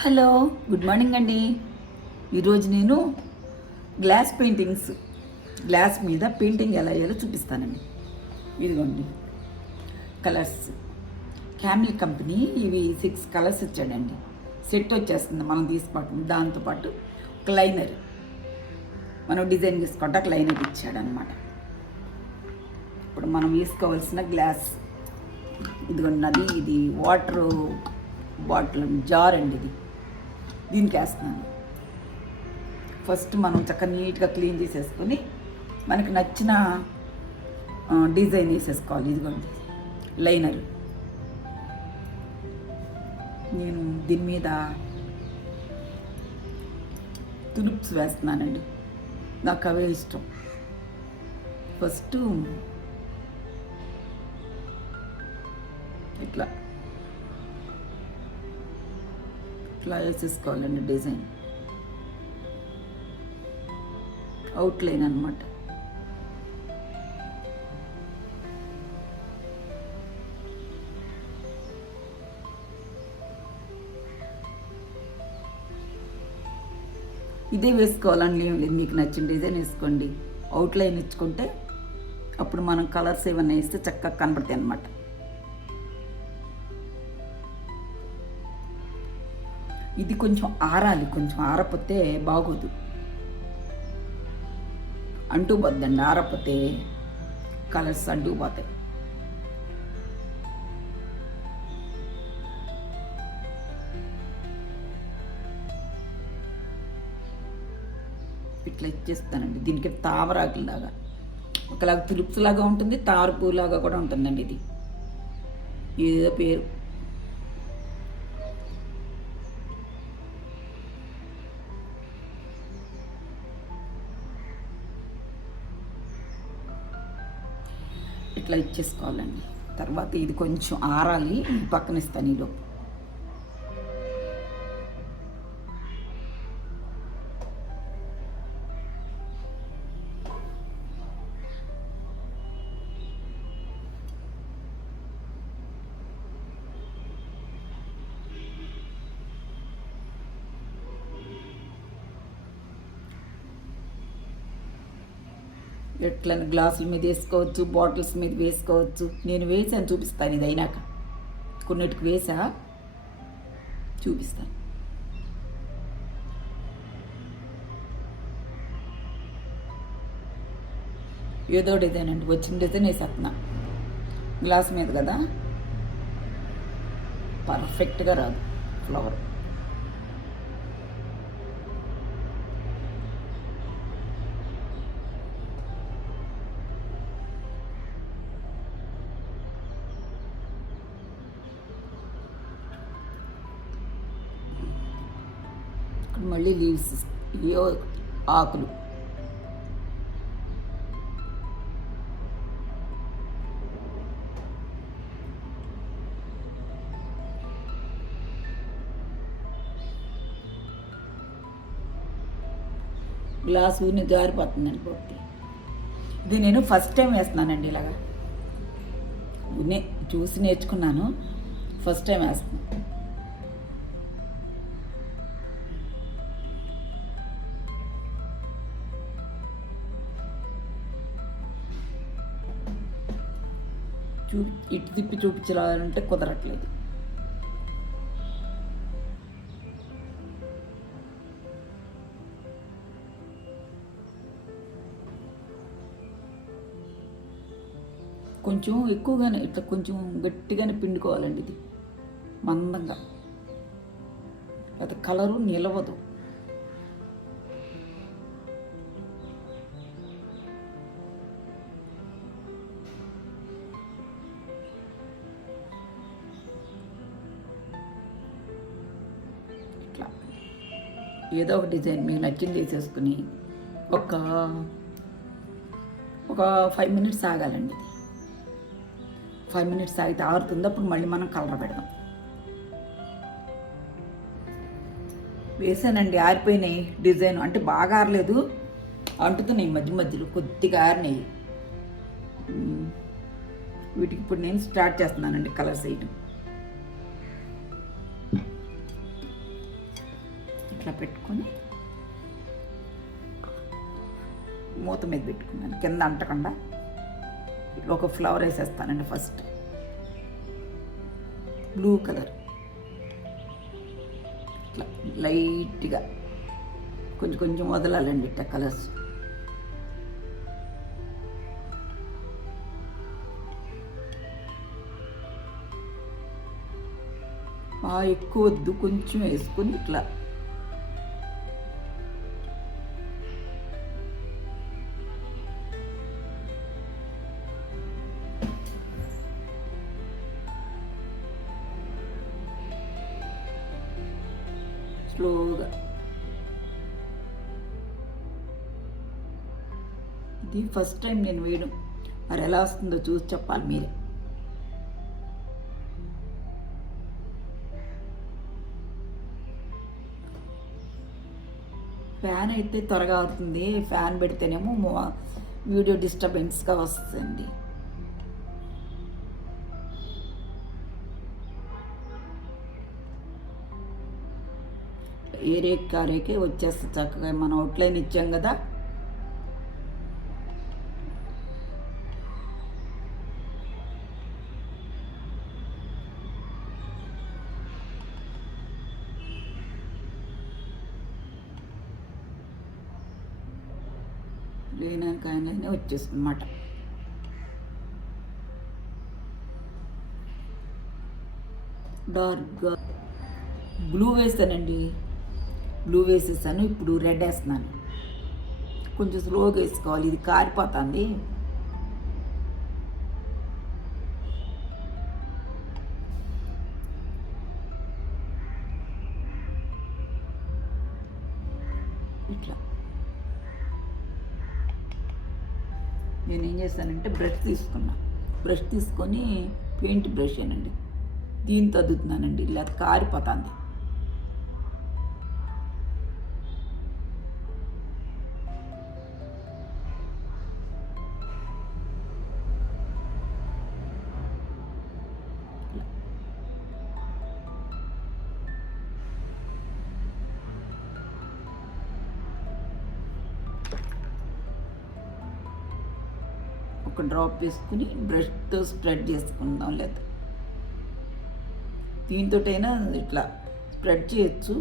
Hello, good morning అండి. ఈరోజు నేను గ్లాస్ మీద పెయింటింగ్ ఎలా వేయాలో చూపిస్తానండి. ఇదిగోండి కలర్స్. క్యామిల్ కంపెనీ ఇవి 6 కలర్స్ ఇచ్చాడండి. సెట్ వచ్చేస్తుంది మనం తీసుకోవటం. దాంతోపాటు ఒక లైనర్, మనం డిజైన్ చేసుకోవటానికి లైనర్ ఇచ్చాడనమాట. ఇప్పుడు మనం వేసుకోవాల్సిన గ్లాస్ ఇదిగోండి. ఇది వాటర్ బాటిల్ జార్ అండి. దీనికి వేస్తున్నాను. ఫస్ట్ మనం చక్కగా నీట్గా క్లీన్ చేసేసుకొని మనకి నచ్చిన డిజైన్ వేసేసుకోవాలి. ఇదిగోండి లైనర్. నేను దీని మీద తులిప్స్ వేస్తున్నానండి. నాకు అవే ఇష్టం. ఫస్ట్ ఇట్లా వేసేసుకోవాలండి. డిజైన్ అవుట్లైన్ అనమాట. ఇదే వేసుకోవాలని ఏం లేదు, మీకు నచ్చిన డిజైన్ వేసుకోండి. అవుట్లైన్ ఇచ్చుకుంటే అప్పుడు మనం కలర్స్ ఏమన్నా వేస్తే చక్కగా కనపడతాయి అన్నమాట. ఇది కొంచెం ఆరాలి, కొంచెం ఆరపోతే బాగోదు, అంటుపోద్దండి. ఆరపోతే కలర్స్ అంటుకుపోతాయి. ఇట్లా ఇచ్చేస్తానండి. దీనికి తామరాకులాగా ఒకలాగా తులుప్స్ లాగా ఉంటుంది, తామరపూ లాగా కూడా ఉంటుందండి. ఇది ఏదో పేరు. ఇట్లా ఇచ్చేసుకోవాలండి. తర్వాత ఇది కొంచెం ఆరాలి, పక్కన ఇస్తాను. ఈలో ఎట్లా గ్లాసుల మీద వేసుకోవచ్చు, బాటిల్స్ మీద వేసుకోవచ్చు. నేను వేసాను, చూపిస్తాను. ఇది అయినాక కొన్నిటికి వేసా, చూపిస్తాను. ఏదో డిజైన్ అండి, వచ్చిన డిజైన్ వేసేస్తున్నా. గ్లాస్ మీద కదా, పర్ఫెక్ట్గా రాదు ఫ్లవర్. మళ్ళీ లీవ్స్, ఆకులు. గ్లాస్ ఊరిని జారిపోతుందండి పోతే. ఇది నేను ఫస్ట్ టైం వేస్తున్నానండి. ఇలాగా చూసి నేర్చుకున్నాను, ఫస్ట్ టైం వేస్తున్నాను. ఇటు తిప్పి చూపించాలంటే కుదరట్లేదు. కొంచెం ఎక్కువగానే ఇట్లా కొంచెం గట్టిగానే పిండుకోవాలండి. ఇది మందంగా, అది కలరు నిలవదు. ఏదో ఒక డిజైన్ మీకు నచ్చింది వేసేసుకుని ఒక 5 మినిట్స్ ఆగాలండి. ఇది 5 మినిట్స్ ఆగితే ఆరుతుంది. అప్పుడు మళ్ళీ మనం కలర్ పెడదాం. వేసానండి, ఆరిపోయినాయి. డిజైన్ అంటే బాగా ఆరలేదు, అంటుతున్నాయి మధ్య మధ్యలో, కొద్దిగా ఆరినాయి. వీటికి ఇప్పుడు నేను స్టార్ట్ చేస్తున్నానండి కలర్స్ వేయడం. ఇట్లా పెట్టుకొని మూత మీద పెట్టుకున్నాను, కింద అంటకుండా. ఒక ఫ్లవర్ వేసేస్తానండి. ఫస్ట్ బ్లూ కలర్ ఇట్లా లైట్గా కొంచెం కొంచెం వదలాలండి ఇట్లా కలర్స్. ఎక్కువ వద్దు, కొంచెం వేసుకొని ఇట్లా స్లోగా. ఇది ఫస్ట్ టైం నేను వేయడం, మరి ఎలా వస్తుందో చూసి చెప్పాలి మీరే. ఫ్యాన్ అయితే త్వరగా అవుతుంది, ఫ్యాన్ పెడితేనేమో వీడియో డిస్టర్బెన్స్గా వస్తుంది. కారేకే వచ్చేస్తుంది చక్కగా. మనం అవుట్లైన్ ఇచ్చాం కదా, లేనాకనే వచ్చేస్తుంది అన్నమాట. డార్క్గా బ్లూ వేసానండి, బ్లూ వేసేసాను. ఇప్పుడు రెడ్ వేస్తున్నాను. కొంచెం స్లోగా వేసుకోవాలి, ఇది కారిపోతుంది. ఇట్లా నేనేం చేశానంటే బ్రష్ తీసుకొని పెయింట్ బ్రష్ ఏనండి, దీంతో అద్దుతున్నానండి, ఇలా కారిపోతుంది. ఒక డ్రాప్ వేసుకుని బ్రష్తో స్ప్రెడ్ చేసుకుందాం, లేదా దీంతోటైనా ఇట్లా స్ప్రెడ్ చేయొచ్చు.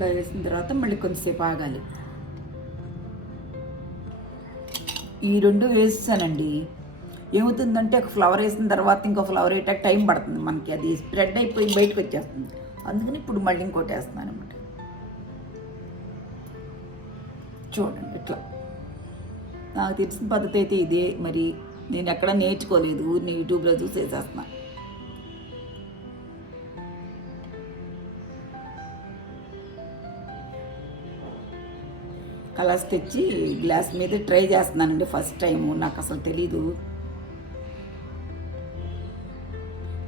ఇట్లా వేసిన తర్వాత మళ్ళీ కొంచెంసేపు ఆగాలి. ఈ రెండు వేసానండి. ఏమవుతుందంటే ఒక ఫ్లవర్ వేసిన తర్వాత ఇంకో ఫ్లవర్ వేయటానికి టైం పడుతుంది మనకి, అది స్ప్రెడ్ అయిపోయి బయటకు వచ్చేస్తుంది. అందుకని ఇప్పుడు మళ్ళీ ఇంకోటి వేస్తున్నాను అనమాట. చూడండి ఇట్లా. నాకు తెలిసిన పద్ధతి అయితే ఇదే, మరి నేను ఎక్కడ నేర్చుకోలేదు, ఊరిని యూట్యూబ్లో చూసి వేసేస్తున్నాను. కలర్స్ తెచ్చి గ్లాస్ మీద ట్రై చేస్తున్నానండి, ఫస్ట్ టైము. నాకు అసలు తెలీదు.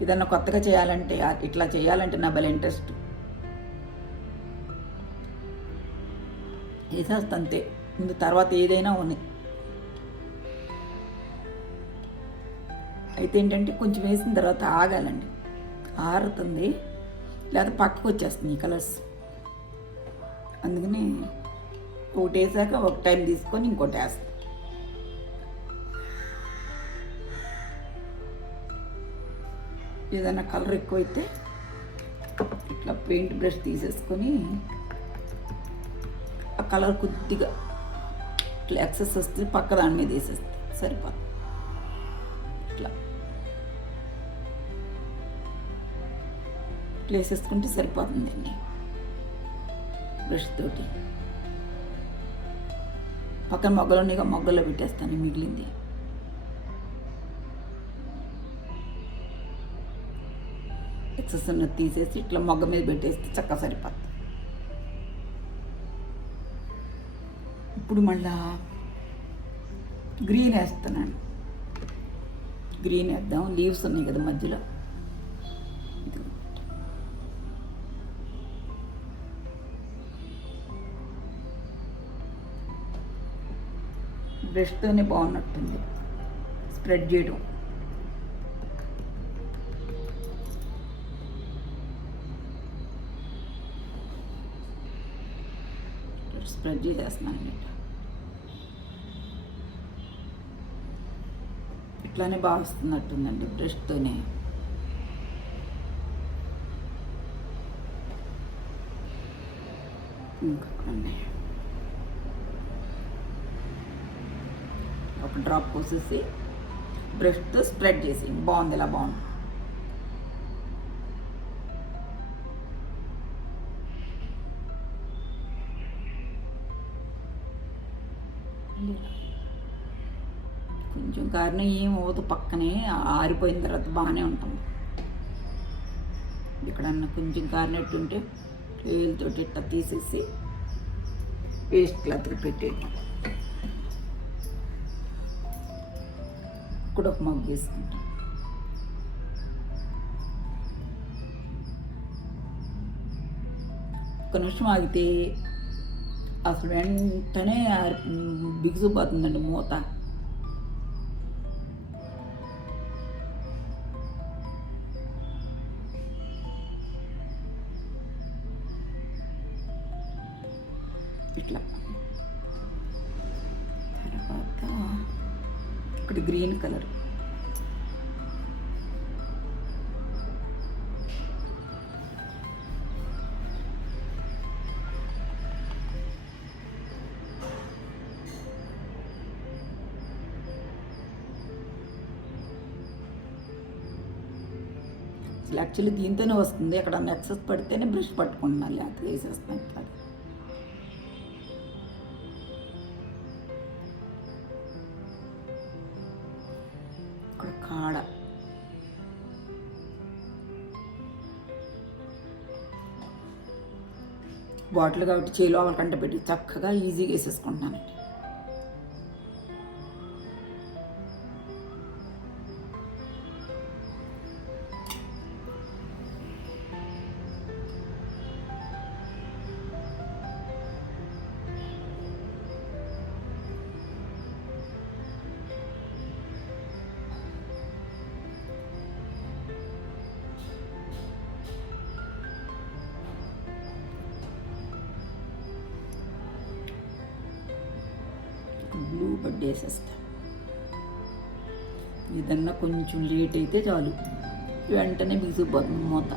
ఏదన్నా కొత్తగా చేయాలంటే, ఇట్లా చేయాలంటే నా భలే ఇంట్రెస్ట్. వేసేస్తా అంతే, ముందు తర్వాత ఏదైనా ఉన్నాయి. అయితే ఏంటంటే కొంచెం వేసిన తర్వాత ఆగాలండి, ఆరుతుంది, లేదా పక్కకు వచ్చేస్తుంది ఈ కలర్స్. అందుకని ఒకటి వేసాక ఒక టైం తీసుకొని ఇంకోటి వేస్తాం. ఏదైనా కలర్ ఎక్కువైతే ఇట్లా పెయింట్ బ్రష్ తీసేసుకొని ఆ కలర్ కొద్దిగా ఇట్లా ఎక్సెస్ వస్తే పక్క దాని మీద వేసేస్తే సరిపోతుంది. ఇట్లా ఇట్లా వేసేసుకుంటే సరిపోతుందండి బ్రష్ తోటి. పక్కన మొగ్గలున్నాయిగా, మొగ్గల్లో పెట్టేస్తాను మిగిలింది. ఎక్సెస్ ఉన్నది తీసేసి ఇట్లా మొగ్గ మీద పెట్టేస్తే చక్కగా సరిపోతుంది. ఇప్పుడు మళ్ళా గ్రీన్ వేస్తున్నాను. గ్రీన్ వేద్దాం, లీవ్స్ ఉన్నాయి కదా మధ్యలో. బ్రష్తోనే బాగున్నట్టుంది స్ప్రెడ్ చేయడం. స్ప్రెడ్ చేసేస్తున్నాను. ఇట్లానే బాగా వస్తున్నట్టుందండి బ్రష్తోనే. ఇంకొకటి ఒక డ్రాప్ పోసేసి బ్రష్తో స్ప్రెడ్ చేసి బాగుంది. ఇలా బాగుంది. కొంచెం కారణం ఏం అవ్వదు, పక్కనే ఆరిపోయిన తర్వాత బాగానే ఉంటుంది. ఎక్కడన్నా కొంచెం కారినట్టుంటే వేలుతో ఇట్లా తీసేసి పేస్ట్ క్లాత్కి పెట్టేది. ఇక్కడ ఒక మగ్గు వేసుకుంటాం. ఒక నిమిషం ఆగితే అసలు వెంటనే బిగుసిపోతుందండి మూత. ఇట్లా తర్వాత ఇక్కడ గ్రీన్ కలర్ యాక్చువల్లీ దీంతోనే వస్తుంది. ఎక్కడ ఎక్సెస్ పడితేనే బ్రష్ పట్టుకుంటున్నాను, లేకపోతే వేసేస్తాను. ఇట్లా ఇక్కడ కాడ బాటిల్ కాబట్టి చేలో అవల కంట పెట్టి చక్కగా ఈజీగా వేసేసుకుంటున్నానండి. బ్లూ బడ్ వేసేస్తా. ఏదన్నా కొంచెం లేట్ అయితే చాలు, వెంటనే బిగిసిపోతుంది మూత.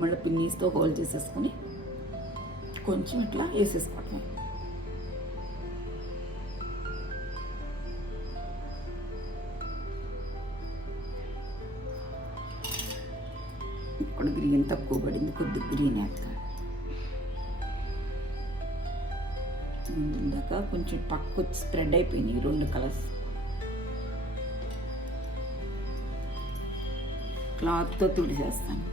మళ్ళీ పిన్నీస్తో హోల్ చేసేసుకొని కొంచెం ఇట్లా వేసేసుకోవటం. ఇక్కడ గ్రీన్ తక్కువ పడింది, కొద్ది గ్రీన్ వేస్తా. ఇందాక కొంచెం పక్క స్ప్రెడ్ అయిపోయినాయి రెండు కలర్స్. క్లాత్తో తుడిచేస్తాను.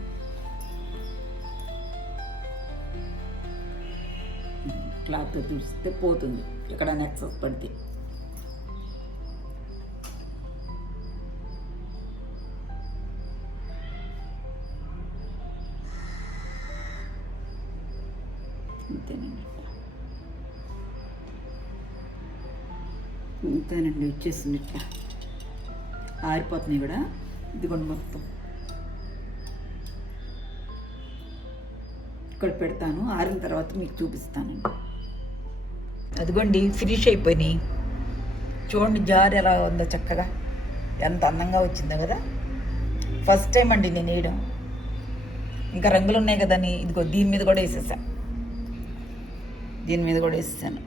క్లాత్తో తుడిస్తే పోతుంది ఎక్కడ ఎక్సెస్ పడితే. అంతేనండి, ఇంతేనండి. వచ్చేసింది. ఇట్లా ఆరిపోతున్నాయి కూడా. ఇదిగోండి మొత్తం ఇక్కడ పెడతాను, ఆరిన తర్వాత మీకు చూపిస్తానండి. అదిగోండి ఫినిష్ అయిపోయినాయి. చూడండి జార్ ఎలా ఉందో చక్కగా, ఎంత అందంగా వచ్చిందో కదా. ఫస్ట్ టైం అండి నేను వేయడం. ఇంకా రంగులు ఉన్నాయి కదని ఇదిగో దీని మీద కూడా వేసేసాను. దీని మీద కూడా వేసేసాను.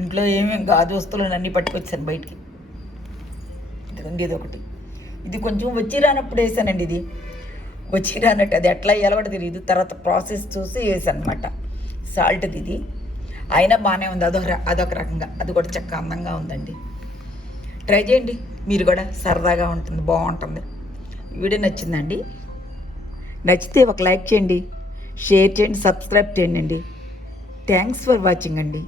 ఇంట్లో ఏమేమి గాజు వస్తువులు అన్నీ పట్టుకొచ్చాను బయటికి. ఇదిగోండి ఇది ఒకటి. ఇది కొంచెం వచ్చి రానప్పుడు వేసానండి. ఇది వచ్చి రానట్టు అది ఎట్లా వేయాలో కూడా తెలియదు. తర్వాత ప్రాసెస్ చూసి వేసాను అనమాట. సాల్ట్ది ఇది అయినా బాగానే ఉంది. అదొక రకంగా, అది కూడా చక్కగా అందంగా ఉందండి. ట్రై చేయండి మీరు కూడా, సరదాగా ఉంటుంది, బాగుంటుంది. వీడియో నచ్చిందండి? నచ్చితే ఒక లైక్ చేయండి, షేర్ చేయండి, సబ్స్క్రైబ్ చేయండి. థ్యాంక్స్ ఫర్ వాచింగ్ అండి.